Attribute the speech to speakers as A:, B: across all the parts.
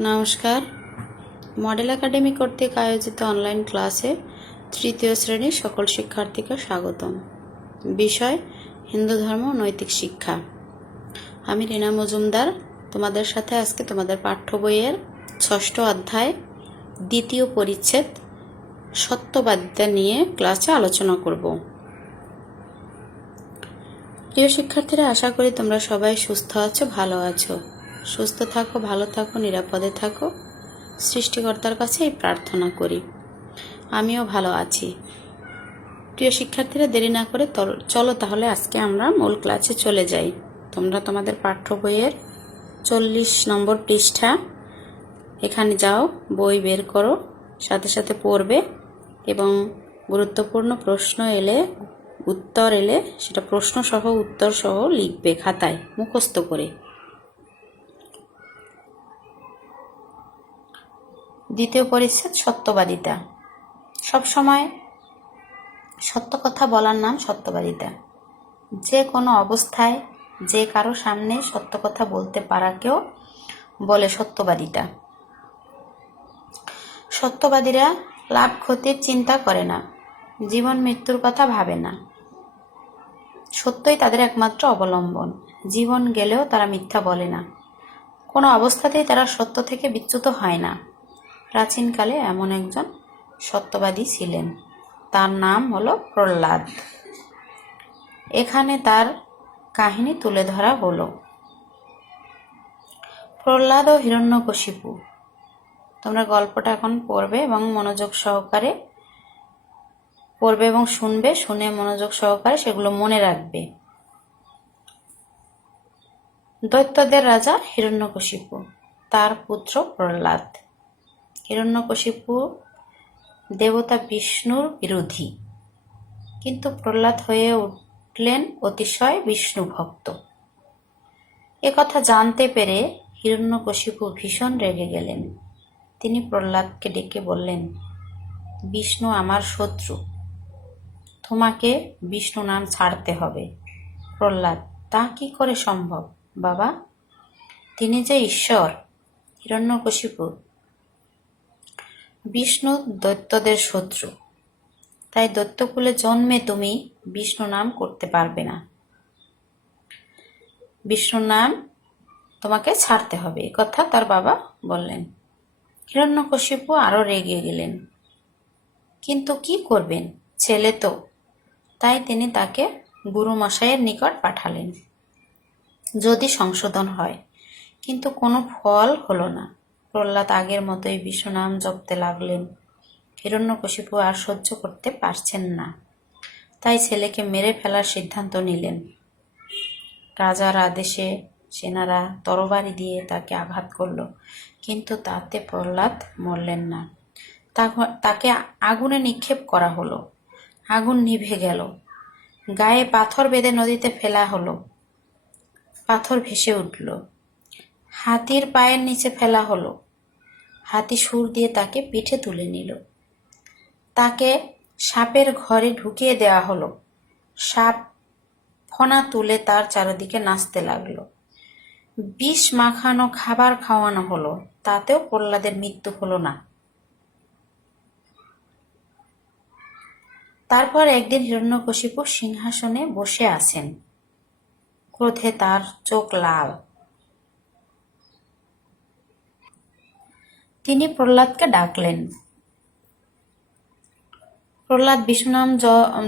A: নমস্কার। Model academy কর্তৃক আয়োজিত অনলাইন ক্লাসে তৃতীয় শ্রেণির সকল শিক্ষার্থীকে স্বাগতম। বিষয়, হিন্দু ধর্ম নৈতিক শিক্ষা। আমি রীনা মজুমদার। তোমাদের সাথে আজকে তোমাদের পাঠ্য বইয়ের ষষ্ঠ অধ্যায়, দ্বিতীয় পরিচ্ছেদ, সত্যবাদিতা নিয়ে ক্লাসে আলোচনা করব। প্রিয় শিক্ষার্থীরা, আশা করি তোমরা সবাই সুস্থ আছো, ভালো আছো। সুস্থ থাকো, ভালো থাকো, নিরাপদে থাকো। সৃষ্টিকর্তার কাছে এই প্রার্থনা করি। আমিও ভালো আছি। প্রিয় শিক্ষার্থীরা, দেরি না করে চলো তাহলে আজকে আমরা মূল ক্লাসে চলে যাই। তোমরা তোমাদের পাঠ্য বইয়ের চল্লিশ নম্বর পৃষ্ঠা এখানে যাও, বই বের করো, সাথে সাথে পড়বে এবং গুরুত্বপূর্ণ প্রশ্ন এলে, উত্তর এলে, সেটা প্রশ্ন সহ উত্তর সহ লিখবে খাতায়, মুখস্থ করে। দ্বিতীয় পরিচ্ছেদ সত্যবাদিতা। সবসময় সত্য কথা বলার নাম সত্যবাদিতা। যে কোনো অবস্থায় যে কারও সামনে সত্য কথা বলতে পারাকেও বলে সত্যবাদিতা। সত্যবাদীরা লাভ ক্ষতির চিন্তা করে না, জীবন মৃত্যুর কথা ভাবে না। সত্যই তাদের একমাত্র অবলম্বন, জীবন গেলেও তারা মিথ্যা বলে না। কোনো অবস্থাতেই তারা সত্য থেকে বিচ্যুত হয় না। প্রাচীনকালে এমন একজন সত্যবাদী ছিলেন। তার নাম হলো প্রহ্লাদ। এখানে তার কাহিনী তুলে ধরা হলো। প্রহ্লাদ ও হিরণ্যকশিপু, তোমরা গল্পটা এখন পড়বে এবং মনোযোগ সহকারে পড়বে এবং শুনবে, শুনে মনোযোগ সহকারে সেগুলো মনে রাখবে। দৈত্যদের রাজা হিরণ্যকশিপু, তার পুত্র প্রহ্লাদ। হিরণ্যকশিপু দেবতা বিষ্ণুর বিরোধী। কিন্তু প্রহ্লাদ হয়ে উঠলেন অতিশয় বিষ্ণু ভক্ত। কথা জানতে পেরে হিরণ্যকশিপু ভীষণ রেগে গেলেন। তিনি প্রহ্লাদকে ডেকে বললেন, বিষ্ণু আমার শত্রু। তোমাকে বিষ্ণু নাম ছাড়তে হবে। প্রহ্লাদ, তা কি করে সম্ভব, বাবা? তিনি যে ঈশ্বর, হিরণ্যকশিপু বিষ্ণু দৈত্যদের শত্রু। তাই দৈত্যকুলে জন্মে তুমি বিষ্ণু নাম করতে পারবে না। বিষ্ণু নাম তোমাকে ছাড়তে হবে কথা তার বাবা বললেন। হিরণ্যকশিপু আরও রেগে গেলেন। কিন্তু কি করবেন? ছেলে তো। তাই তিনি তাকে গুরু মশাইয়ের নিকট পাঠালেন। যদি সংশোধন হয়, কিন্তু কোনো ফল হলো না। প্রহ্লাদ আগের মতোই বিশ্বনাম জপতে লাগলেন। হিরণ্যকশিপু আর সহ্য করতে পারছেন না। তাই ছেলেকে মেরে ফেলার সিদ্ধান্ত নিলেন। রাজার আদেশে সেনারা তরবারি দিয়ে তাকে আঘাত করল, কিন্তু তাতে প্রহ্লাদ মরলেন না। তাক- তাকে আগুনে নিক্ষেপ করা হলো। আগুন নিভে গেল। গায়ে পাথর বেঁধে নদীতে ফেলা হলো। পাথর ভেসে উঠল। হাতির পায়ের নিচে ফেলা হলো। হাতি সুর দিয়ে তাকে পিঠে তুলে নিল। তাকে সাপের ঘরে ঢুকিয়ে দেওয়া হলো। সাপ ফনা তুলে তার চারিদিকে নাচতে লাগল। বিষ মাখানো খাবার খাওয়ানো হলো, তাতেও প্রহ্লাদের মৃত্যু হলো না। তারপর একদিন হিরণ্যকশিপু সিংহাসনে বসে আছেন। ক্রোধে তার চোখ লাল। তিনি প্রহ্লাদকে ডাকলেন। প্রহ্লাদ বিষ্ণুনাম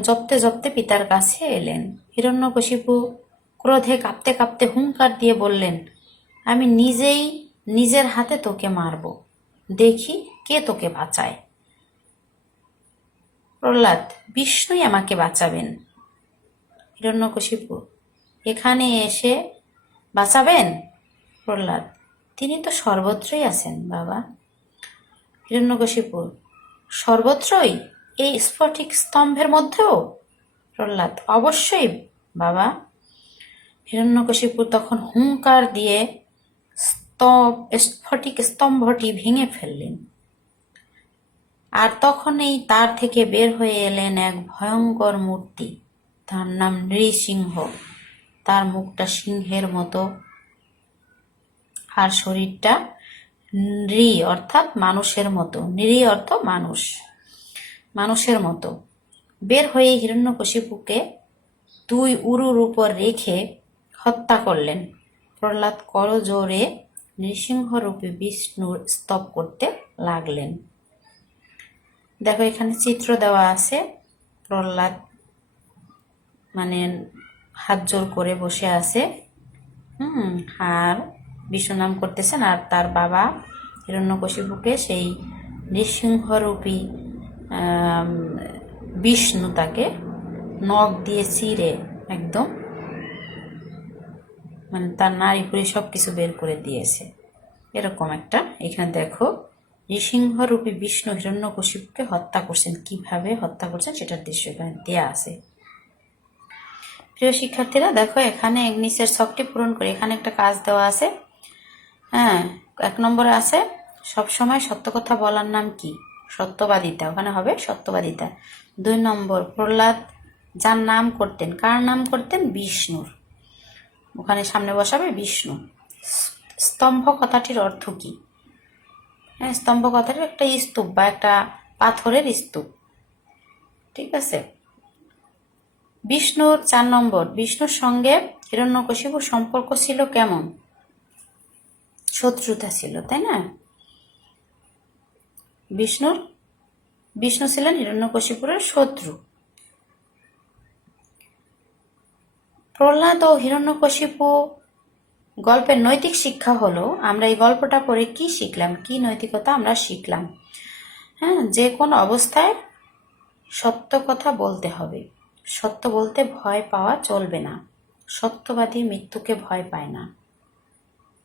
A: জপতে জপতে পিতার কাছে এলেন। হিরণ্যকশিপু ক্রোধে কাঁপতে কাঁপতে হুঙ্কার দিয়ে বললেন, আমি নিজেই নিজের হাতে তোকে মারব। দেখি কে তোকে বাঁচায়। প্রহ্লাদ, বিষ্ণুই আমাকে বাঁচাবেন। হিরণ্যকশিপু, এখানে এসে বাঁচাবেন? প্রহ্লাদ, তিনি তো সর্বত্রই আছেন বাবা। হিরণ্যকশিপু, সর্বত্রই এই স্ফটিক স্তম্ভের মধ্যেও? প্রহ্লাদ, অবশ্যই, বাবা। হিরণ্যকশিপু তখন হুঙ্কার দিয়ে স্তব, স্ফটিক স্তম্ভটি ভেঙে ফেললেন। আর তখনই তার থেকে বের হয়ে এলেন এক ভয়ঙ্কর মূর্তি। তার নাম নৃসিংহ। তার মুখটা সিংহের মতো। আর শরীরটা নৃ অর্থাৎ মানুষের মতো। নৃ অর্থ মানুষ। মানুষের মতো। বের হয়ে হিরণ্যকশিপুকে দুই উরুর উপর রেখে হত্যা করলেন। প্রহ্লাদ করজোরে নৃসিংহরূপী বিষ্ণুর স্তব করতে লাগলেন। দেখো, এখানে চিত্র দেওয়া আছে। প্রহ্লাদ মানে হাত জোর করে বসে আছে। হুম, আর বিষ্ণু নাম করতেছেন আর তার বাবা হিরণ্যকশিপুকে সেই নৃসিংহরূপী বিষ্ণু তাকে নখ দিয়ে চিরে একদম মানে তার নারী পুরি সব কিছু বের করে দিয়েছে। এরকম একটা, এখানে দেখো, নৃসিংহরূপী বিষ্ণু হিরণ্যকশিপুকে হত্যা করছেন। কীভাবে হত্যা করছেন সেটার দৃশ্য এখানে দেয়া আছে। প্রিয় শিক্ষার্থীরা, দেখো এখানে নিচের ছকটি পূরণ করে, এখানে একটা কাজ দেওয়া আছে। হ্যাঁ এক নম্বরে আছে সবসময় সত্য কথা বলার নাম কি? সত্যবাদিতা, ওখানে হবে সত্যবাদিতা। দুই নম্বর, প্রহ্লাদ যার নাম করতেন, কার নাম করতেন? বিষ্ণুর। ওখানে সামনে বসাবে বিষ্ণু। স্তম্ভ কথাটির অর্থ কি? হ্যাঁ স্তম্ভ কথাটির একটা স্তূপ বা একটা পাথরের স্তূপ। ঠিক আছে? বিষ্ণুর চার নম্বর, বিষ্ণুর সঙ্গে হিরণ্যকশিপুর সম্পর্ক ছিল কেমন? শত্রুতা ছিল, তাই না? বিষ্ণুর? বিষ্ণু ছিলেন হিরণ্যকশিপুরের শত্রু। প্রহ্লাদ ও হিরণ্যকশিপু গল্পের নৈতিক শিক্ষা হলো, আমরা এই গল্পটা পড়ে কি শিখলাম, কি নৈতিকতা আমরা শিখলাম? হ্যাঁ যে কোনো অবস্থায় সত্য কথা বলতে হবে। সত্য বলতে ভয় পাওয়া চলবে না। সত্যবাদী মৃত্যুকে ভয় পায় না।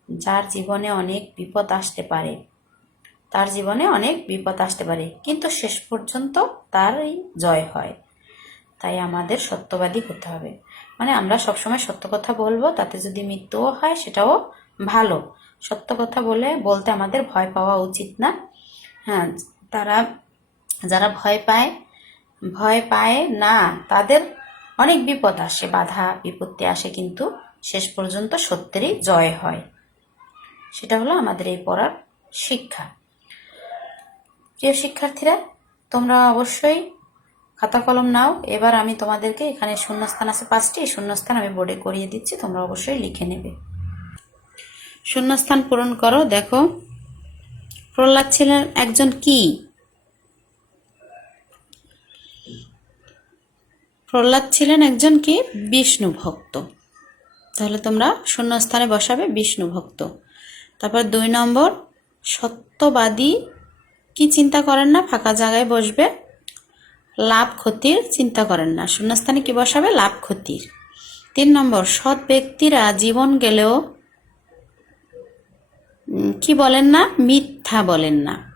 A: যার জীবনে অনেক বিপদ আসতে পারে। তার জীবনে অনেক বিপদ আসতে পারে, কিন্তু শেষ পর্যন্ত তারই জয় হয়। তাই আমাদের সত্যবাদী হতে হবে। মানে আমরা সবসময় সত্য কথা বলব, তাতে যদি মৃত্যুও হয় সেটাও ভালো। সত্য কথা বলে বলতে আমাদের ভয় পাওয়া উচিত না। হ্যাঁ তারা যারা ভয় পায় ভয় পায় না, তাদের অনেক বিপদ আসে, বাধা, বিপত্তি আসে, কিন্তু শেষ পর্যন্ত সত্যেরই জয় হয়। সেটা হলো আমাদের এই পড়ার শিক্ষা। প্রিয় শিক্ষার্থীরা, তোমরা অবশ্যই খাতা কলম নাও। এবার আমি তোমাদেরকে এখানে শূন্যস্থান আছে পাঁচটি। শূন্যস্থান আমি বোর্ডে করিয়ে দিচ্ছি, তোমরা অবশ্যই লিখে নেবে। শূন্যস্থান পূরণ করো, দেখো। প্রহ্লাদ ছিলেন একজন কি? প্রহ্লাদ ছিলেন একজন কি? বিষ্ণু ভক্ত। তাহলে তোমরা শূন্যস্থানে বসাবে বিষ্ণু ভক্ত। তারপর দুই নম্বর, সত্যবাদী কি চিন্তা করেন না? ফাঁকা জায়গায় বসবে। লাভ ক্ষতির চিন্তা করেন না। শূন্যস্থানে কি বসাবে? লাভ ক্ষতির। তিন নম্বর, সৎ ব্যক্তিরা জীবন গেলেও কি বলেন না? মিথ্যা বলেন না।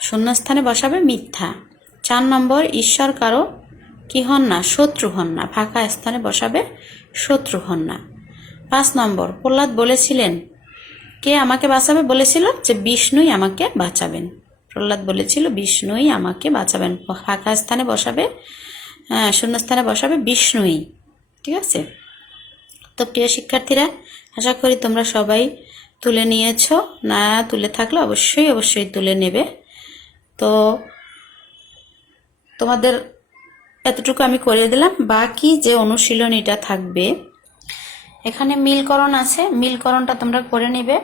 A: শূন্যস্থানে বসাবে মিথ্যা। চার নম্বর, ঈশ্বর কারও কি হন না? শত্রু হন না। ফাঁকা স্থানে বসাবে শত্রু হন না। পাঁচ নম্বর, প্রহ্লাদ বলেছিলেন কে আমাকে বাঁচাবে বলেছিল যে বিষ্ণুই আমাকে বাঁচাবেন। প্রহ্লাদ বলেছিল, বিষ্ণুই আমাকে বাঁচাবেন। ফাঁকা স্থানে বসাবে হ্যাঁ শূন্যস্থানে বসাবে বিষ্ণুই। ঠিক আছে? তো প্রিয় শিক্ষার্থীরা, আশা করি তোমরা সবাই তুলে নিয়েছ। না তুলে থাকলে অবশ্যই অবশ্যই তুলে নেবে। তো তোমাদের এতটুকু আমি করে দিলাম। বাকি যে অনুশীলনীটা থাকবে এখানে মিলকরণ আছে। মিলকরণটা তোমরা করে নেবে।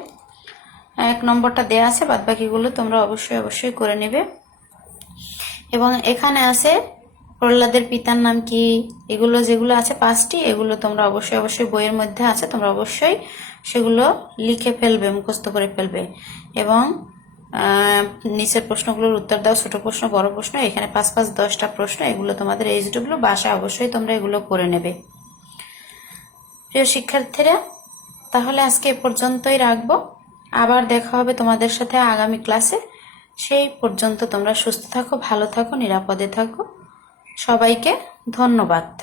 A: এক নম্বরটা দেয়া আছে বাদ বাকিগুলো তোমরা অবশ্যই অবশ্যই করে নেবে। এবং এখানে আছে, প্রহ্লাদের পিতার নাম কি, এগুলো যেগুলো আছে পাঁচটি, এগুলো তোমরা অবশ্যই অবশ্যই বইয়ের মধ্যে আছে, তোমরা অবশ্যই সেগুলো লিখে ফেলবে, মুখস্থ করে ফেলবে। এবং নিচের প্রশ্নগুলোর উত্তর দাও, ছোট প্রশ্ন, বড় প্রশ্ন, এখানে পাঁচ পাঁচ দশটা প্রশ্ন, এগুলো তোমাদের এইচডব্লিউ বাসায় অবশ্যই তোমরা এগুলো করে নেবে। প্রিয় শিক্ষার্থীরা, তাহলে আজকে এ পর্যন্তই রাখব। আবার দেখা হবে তোমাদের সাথে আগামী ক্লাসে। সেই পর্যন্ত তোমরা সুস্থ থাকো, ভালো থাকো, নিরাপদে থাকো। সবাইকে ধন্যবাদ।